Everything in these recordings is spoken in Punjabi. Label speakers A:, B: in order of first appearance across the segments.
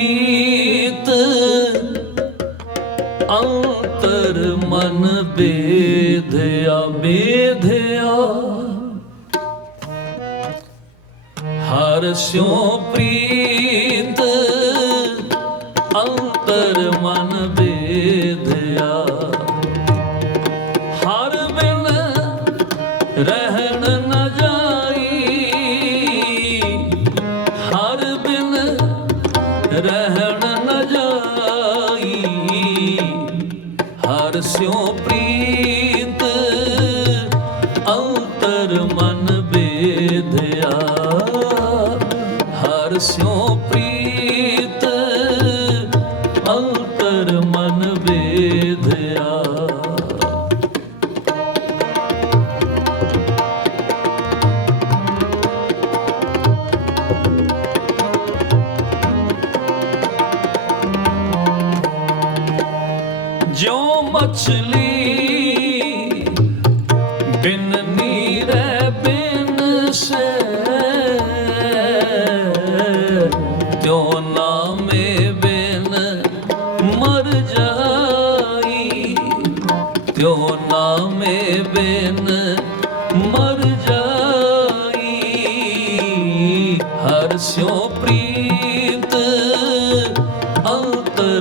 A: ਪ੍ਰੀਤ ਅੰਤਰ ਮਨ ਬੇਧਿਆ ਬੇਧਿਆ ਹਰ ਸਿਉ ਪ੍ਰੀਤ ਅੰਤਰ ਮਨ ਬੇਧਿਆ ਹਰ ਬਿਨ ਰਹਿ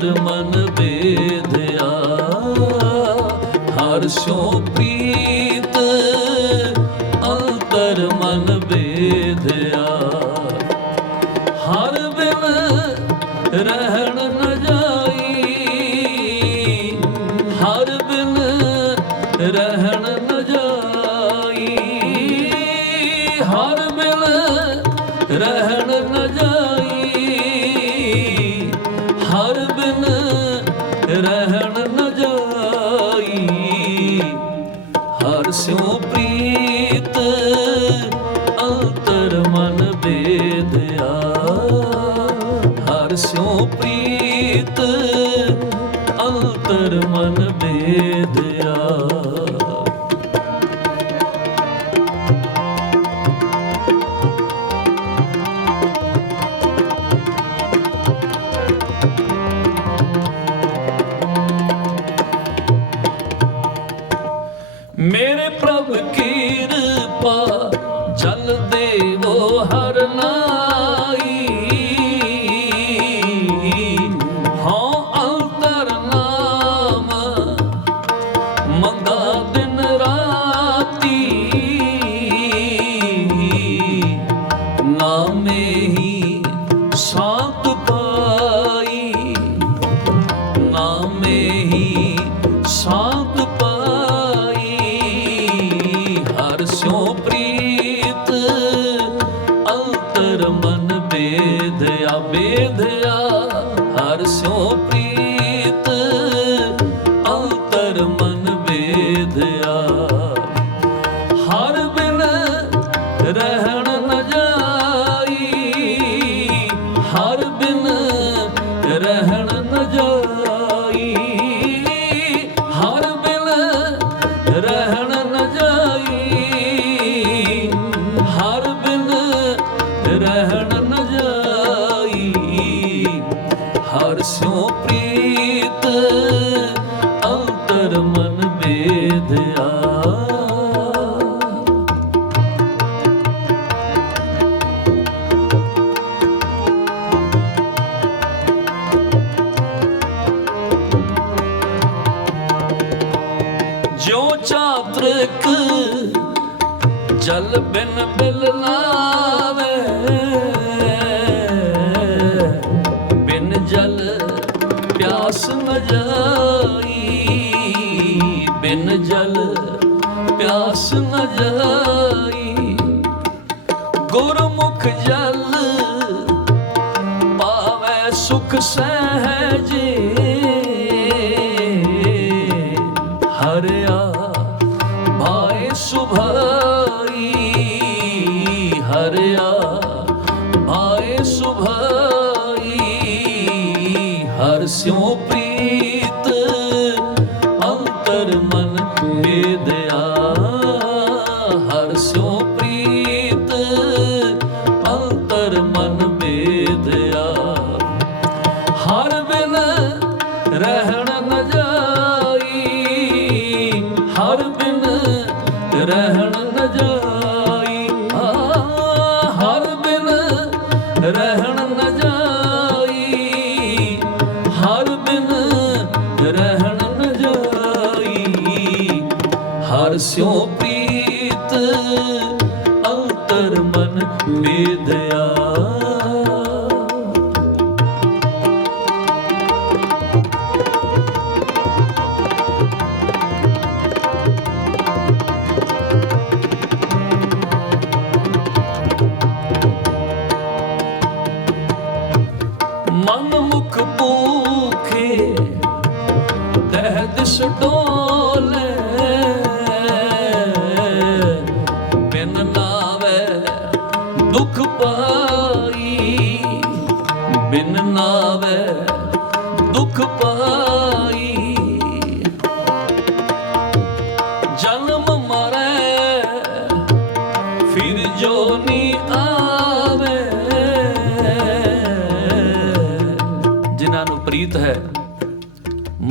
A: ਮਨ ਬੇਦ ਅੰਤਰ ਮਨ ਬੇਦਿਆ ਮੇਰੇ ਪ੍ਰਭ ਕੀਰਪਾ ਜਲ ਦੇਵੋ ਹਰ ਨਾਮੇ ਹੀ ਸਾਤ ਪਾਈ। ਹਰ ਸਿਉ ਪ੍ਰੀਤ ਅੰਤਰ ਮਨ ਬੇਦਿਆ ਬੇਦਿਆ ਹਰ ਸਿਉ ਪ੍ਰੀਤ ਅੰਤਰ ਮਨ ਬੇਦਿਆ ਹਰ ਬਿਨ ਰਹਿ Sarma ਸਿਉ ਪ੍ਰੀਤ ਅੰਤਰ ਮਨ ਮੇਦ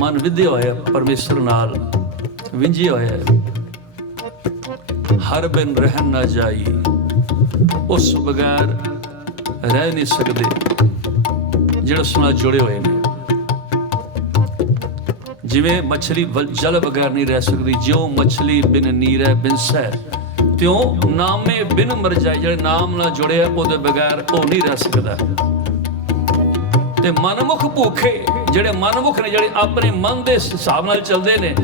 A: ਮਨ ਵਿਧਿਆ ਹੋਇਆ ਪਰਮੇਸ਼ਰ ਨਾਲ ਵਿੰਝਿਆ ਹੋਇਆ ਹਰ ਬਿਨ ਰਹਿਣ ਨਾ ਜਾਈ, ਉਸ ਬਗੈਰ ਰਹਿ ਨਹੀਂ ਸਕਦੇ, ਜਿਹੜੇ ਉਸ ਜੁੜੇ ਹੋਏ ਨੇ। ਜਿਵੇਂ ਮੱਛਲੀ ਜਲ ਬਗੈਰ ਨਹੀਂ ਰਹਿ ਸਕਦੀ, ਜਿਉਂ ਮੱਛਲੀ ਬਿਨ ਨੀਰੈ ਬਿਨਸੈ ਤਿਉ ਨਾਮੇ ਬਿਨ ਮਰ ਜਾਏ, ਜਿਹੜੇ ਨਾਮ ਨਾਲ ਜੁੜਿਆ ਉਹਦੇ ਬਗੈਰ ਉਹ ਨਹੀਂ ਰਹਿ ਸਕਦਾ। ਤੇ ਮਨਮੁਖ ਭੁੱਖੇ ਜਿਹੜੇ ਮਨਮੁਖ ਨੇ, ਜਿਹੜੇ ਆਪਣੇ ਮਨ ਦੇ ਹਿਸਾਬ ਨਾਲ ਚੱਲਦੇ ਨੇ,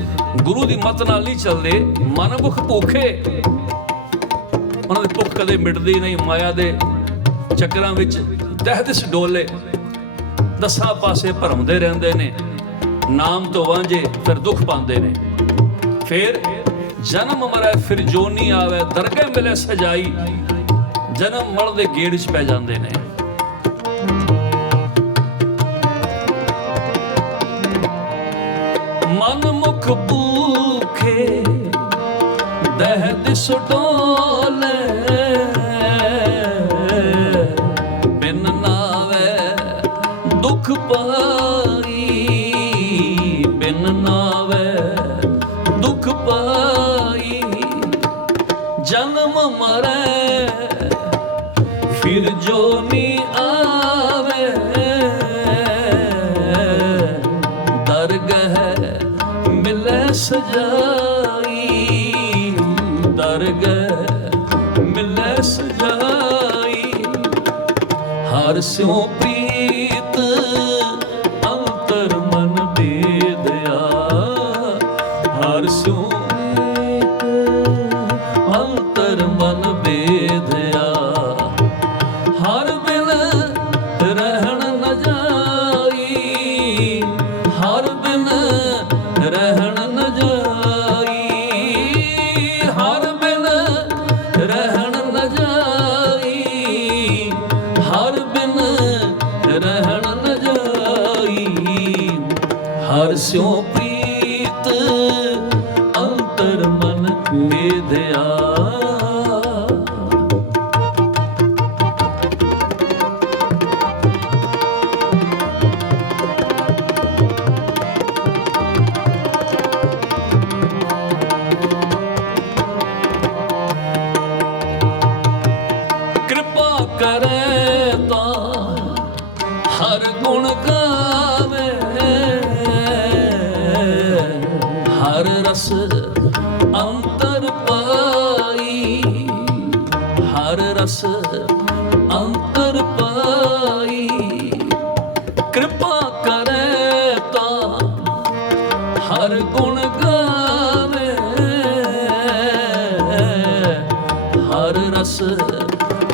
A: ਗੁਰੂ ਦੀ ਮਤ ਨਾਲ ਨਹੀਂ ਚੱਲਦੇ, ਮਨਮੁਖ ਭੁੱਖੇ। ਉਹਨਾਂ ਦੀ ਭੁੱਖ ਕਦੇ ਮਿਟਦੀ ਨਹੀਂ, ਮਾਇਆ ਦੇ ਚੱਕਰਾਂ ਵਿੱਚ ਦਹਿਦਿਸ ਡੋਲੇ। ਦਸਾਂ ਪਾਸੇ ਭਰਮਦੇ ਰਹਿੰਦੇ ਨੇ, ਨਾਮ ਤੋਂ ਵਾਂਝੇ ਫਿਰ ਦੁੱਖ ਪਾਉਂਦੇ ਨੇ। ਫਿਰ ਜਨਮ ਮਰੈ, ਫਿਰ ਜੋਨੀ ਆਵੇ, ਦਰਗਹਿ ਮਿਲੇ ਸਜਾਈ, ਜਨਮ ਮਰਨ ਦੇ ਗੇੜ 'ਚ ਪੈ ਜਾਂਦੇ ਨੇ। ਮਨ ਭੂਖੇ ਦਹਿ ਦਿਸ ਬਿਨ ਨਾਵੇ ਦੁਖ ਪਾਈ ਬਿਨ ਨਾਵੇ ਦੁਖ ਪਾਈ ਹਰ ਅੰਤਰ ਪਾਈ, ਹਰ ਰਸ ਅੰਤਰ ਪਾਈ। ਕਿਰਪਾ ਕਰੇ ਤਾਂ ਹਰ ਗੁਣ ਗਾਵੇ, ਹਰ ਰਸ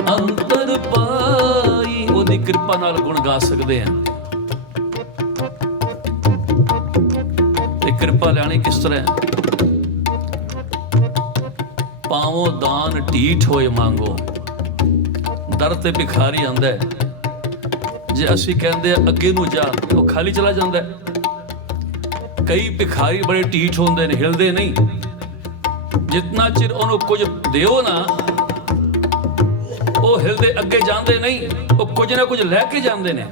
A: ਅੰਤਰ ਪਾਈ। ਉਹਦੀ ਕਿਰਪਾ ਨਾਲ ਗੁਣ ਗਾ ਸਕਦੇ ਆ। ਤੇ ਕਿਰਪਾ ਲੈਣੀ ਕਿਸ ਤਰ੍ਹਾਂ ਪਾਵੋ ਦਾਨ ਢੀਠ ਹੋਏ ਮੰਗੋ। ਦਰ ਤੇ ਭਿਖਾਰੀ ਆਂਦਾ ਜੇ ਅਸੀਂ ਕਹਿੰਦੇ ਅੱਗੇ ਨੂੰ ਜਾ ਉਹ ਖਾਲੀ ਚਲਾ ਜਾਂਦਾ ਕਈ ਭਿਖਾਰੀ ਬੜੇ ਢੀਠ ਹੁੰਦੇ ਨੇ, ਹਿਲਦੇ ਨਹੀਂ। ਜਿੰਨਾ ਚਿਰ ਉਹਨੂੰ ਕੁਝ ਦਿਓ ਨਾ, ਉਹ ਹਿਲਦੇ ਅੱਗੇ ਜਾਂਦੇ ਨਹੀਂ, ਉਹ ਕੁਝ ਨਾ ਕੁਝ ਲੈ ਕੇ ਜਾਂਦੇ ਨੇ।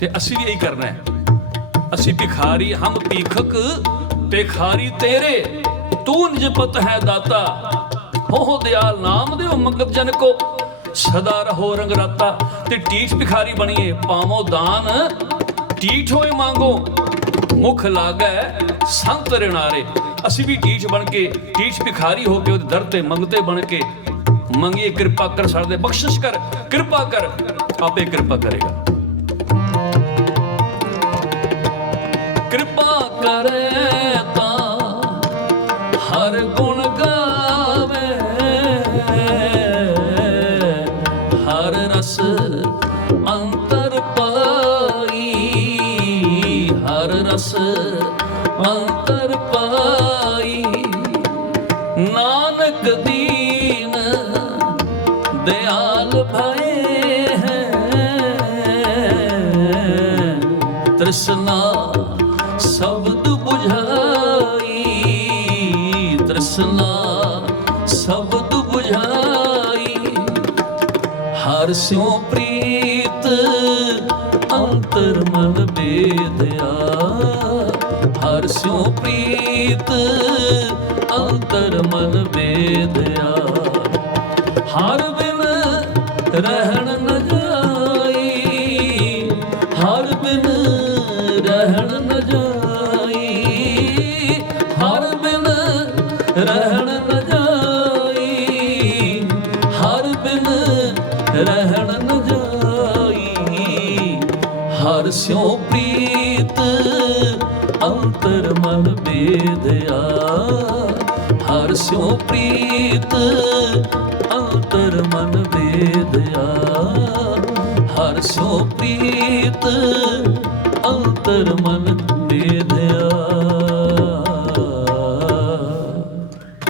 A: ਤੇ ਅਸੀਂ ਵੀ ਇਹੀ ਕਰਨਾ ਹੈ। ਅਸੀਂ ਭਿਖਾਰੀ, ਹਮ ਭੀਖਕ, ਭਿਖਾਰੀ ਤੇਰੇ, ਤੂੰ ਨਿਜਪਤ ਹੈ ਦਾਤਾ। ਹੋ ਦਿਆਲ ਨਾਮ ਦਿਓ ਮੰਗਤ ਜਨ ਕੋ। ਸਦਾ ਰਹੋ ਰੰਗ ਰਾਤਾ ਤੇ ਟੀਠ ਭਿਖਾਰੀ ਬਣੀਏ ਪਾਵੋ ਦਾਨ। ਟੀਠ ਹੋਏ ਮੰਗੋ, ਮੁਖ ਲਾਗੈ ਸੰਤ ਰਿਣਾਰੇ। ਅਸੀਂ ਵੀ ਟੀਠ ਬਣ ਕੇ, ਟੀਠ ਭਿਖਾਰੀ ਹੋ ਕੇ ਉਹਦੇ ਦਰ ਤੇ ਮੰਗਤੇ ਬਣ ਕੇ। ਮੰਗੀਏ ਕਿਰਪਾ ਕਰ ਸਾਡੇ ਤੇ, ਬਖਸ਼ਿਸ਼ ਕਰ, ਕਿਰਪਾ ਕਰ, ਆਪੇ ਕਿਰਪਾ ਕਰੇਗਾ। ਕਿਰਪਾ ਕਰੇ ਤਾਂ, ਹਰ ਗੁਣ ਗਾਵੇ ਤ੍ਰਿਸ਼ਨਾ ਸ਼ਬਦ 부ਝਾਈ ਤ੍ਰਿਸ਼ਨਾ ਸ਼ਬਦ 부ਝਾਈ ਹਰ ਸਿਉ ਪ੍ਰੀਤ ਅੰਤਰ ਮਨ ਬੇਦਿਆ ਹਰ ਸਿਉ ਪ੍ਰੀਤ ਅੰਤਰ ਮਨ ਬੇਦਿਆ ਹਰ ਬਿਨ ਰਹਿਣ ਹਰ ਸਿਉ ਪ੍ਰੀਤ, ਅੰਤਰ ਮਨ ਬੇਦਿਆ ਹਰ ਸਿਉ ਪ੍ਰੀਤ, ਅੰਤਰ ਮਨ ਬੇਦਿਆ ਹਰ ਸਿਉ ਪ੍ਰੀਤ, ਅੰਤਰ ਮਨ ਬੇਦਿਆ